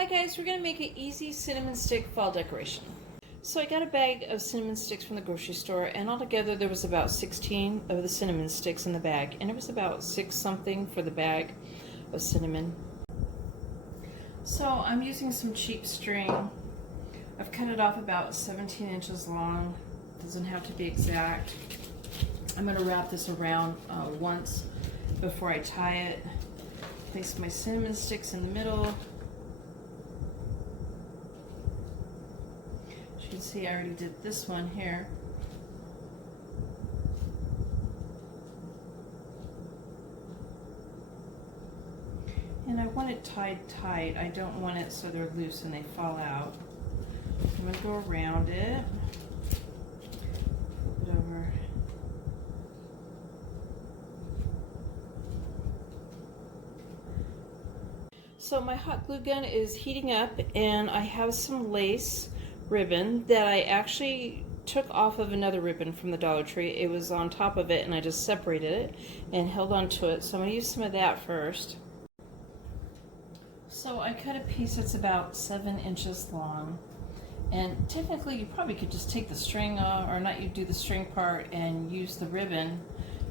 Hi guys, we're going to make an easy cinnamon stick fall decoration. So I got a bag of cinnamon sticks from the grocery store, and altogether there was about 16 of the cinnamon sticks in the bag, and it was about 6 something for the bag of cinnamon. So I'm using some cheap string. I've cut it off about 17 inches long. Doesn't have to be exact. I'm going to wrap this around once before I tie it. Place my cinnamon sticks in the middle. As you can see, I already did this one here. And I want it tied tight. I don't want it so they're loose and they fall out. I'm going to go around it. Flip it over. So my hot glue gun is heating up, and I have some lace ribbon that I actually took off of another ribbon from the Dollar Tree. It was on top of it and I just separated it and held on to it. So I'm going to use some of that first. So I cut a piece that's about 7 inches long, and technically you probably could just take the string off, or not, you do the string part and use the ribbon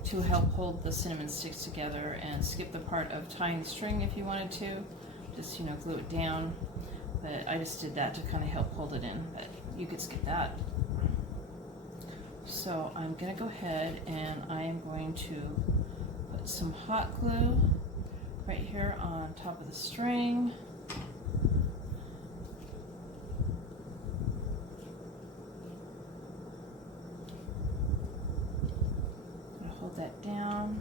to help hold the cinnamon sticks together, and skip the part of tying the string if you wanted to. Just, glue it down. But I just did that to kind of help hold it in, but you could skip that. So I'm going to go ahead and I am going to put some hot glue right here on top of the string. I'm going to hold that down.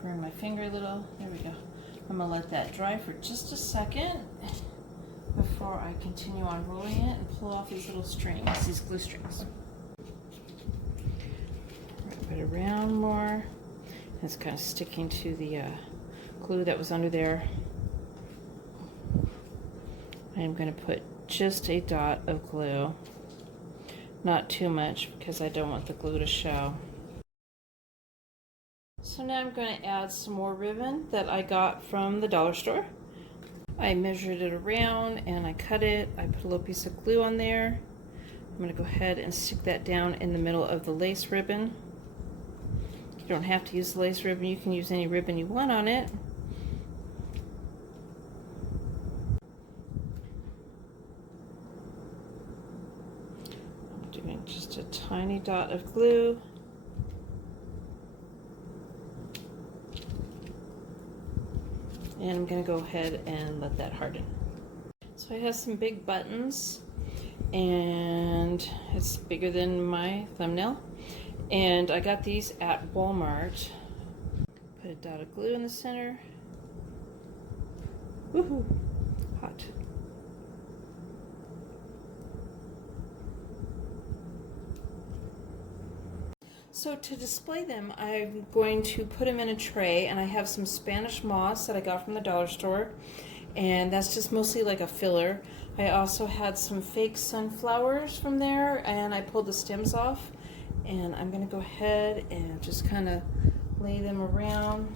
Burn my finger a little. There we go. I'm going to let that dry for just a second before I continue on rolling it and pull off these little strings, these glue strings. Wrap it around more. It's kind of sticking to the glue that was under there. I'm going to put just a dot of glue, not too much because I don't want the glue to show. So now I'm going to add some more ribbon that I got from the dollar store. I measured it around and I cut it. I put a little piece of glue on there. I'm going to go ahead and stick that down in the middle of the lace ribbon. You don't have to use the lace ribbon. You can use any ribbon you want on it. I'm doing just a tiny dot of glue. And I'm going to go ahead and let that harden. So I have some big buttons, and it's bigger than my thumbnail. And I got these at Walmart. Put a dot of glue in the center. Woohoo! Hot. So to display them, I'm going to put them in a tray, and I have some Spanish moss that I got from the dollar store, and that's just mostly like a filler. I also had some fake sunflowers from there, and I pulled the stems off, and I'm going to go ahead and just kind of lay them around.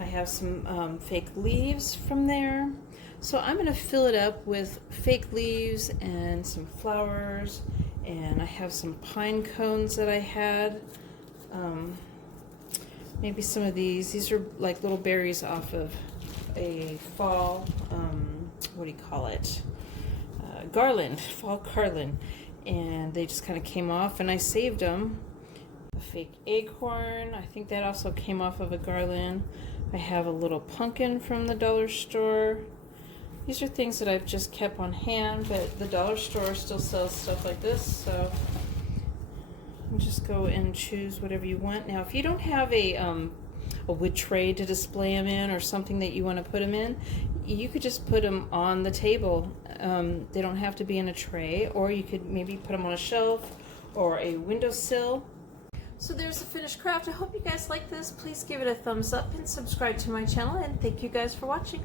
I have some fake leaves from there, so I'm going to fill it up with fake leaves and some flowers, and I have some pine cones that I had. Maybe some of these are like little berries off of a fall, what do you call it? Garland, fall garland. And they just kind of came off, and I saved them. A fake acorn, I think that also came off of a garland. I have a little pumpkin from the dollar store. These are things that I've just kept on hand, but the dollar store still sells stuff like this, so just go and choose whatever you want. Now, if you don't have a wood tray to display them in, or something that you want to put them in, you could just put them on the table. They don't have to be in a tray, or you could maybe put them on a shelf or a windowsill. So there's the finished craft. I hope you guys like this. Please give it a thumbs up and subscribe to my channel, and thank you guys for watching.